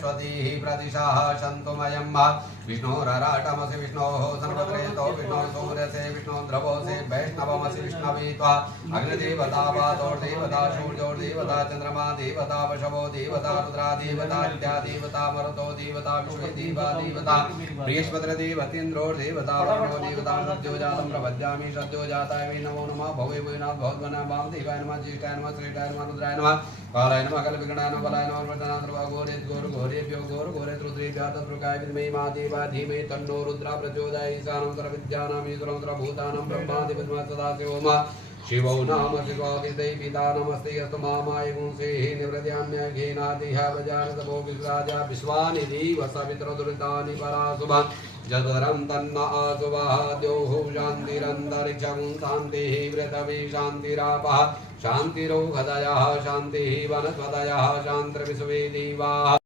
स्वधीः प्रतिशाः शन्तुमयम् विष्णोरराटमसि विष्णोः सर्वत्रेतो विष्णो सूर्यसे विष्णो द्रवोऽसि वैष्णवमसि विष्णवे त्वा अग्निदेवता वातोर्देवता सूर्योर्देवता चन्द्रमा देवता वशवो देवता रुद्रा देवता नित्या देवता मरुतो देवता विश्वे देवा देवता बृहस्पतिर्देवतीन्द्रोर्देवता वरुणो देवता सद्योजातं प्रपद्यामि सद्योजाताय वै नमो नमः भवे वैनाथ भगवन् वाम देवाय नमः ज्येष्ठाय नमः श्रेष्ठाय नमः रुद्राय नमः कालाय नमः कल्पविघ्नाय नमः बलाय नमः प्रजानाय घोरेत घोरेभ्यो घोरेत रुद्रेभ्यः तत्प्रकाय विद्महे महादेवाय धीमहि तन्नो रुद्रः प्रचोदयात् ईशानं सर्वविद्यानां ईश्वरं सर्वभूतानां ब्रह्मादिपद्मा सदाशिवः शिवो नाम शिवादिदै पिता नमस्ते अस्तु मामाय गुंसेः निवृत्याम्यघेनादिह वजानतभो विश्राजा विश्वानिधि वसवित्रदुरितानि पराशुभा जगरं तन्न आशुभः द्योः शान्तिरन्तरिक्षं शान्तिः पृथिवी शान्तिरापः शान्तिरोगधयः शान्तिः वनस्पतयः शान्तिर्विश्वे देवाः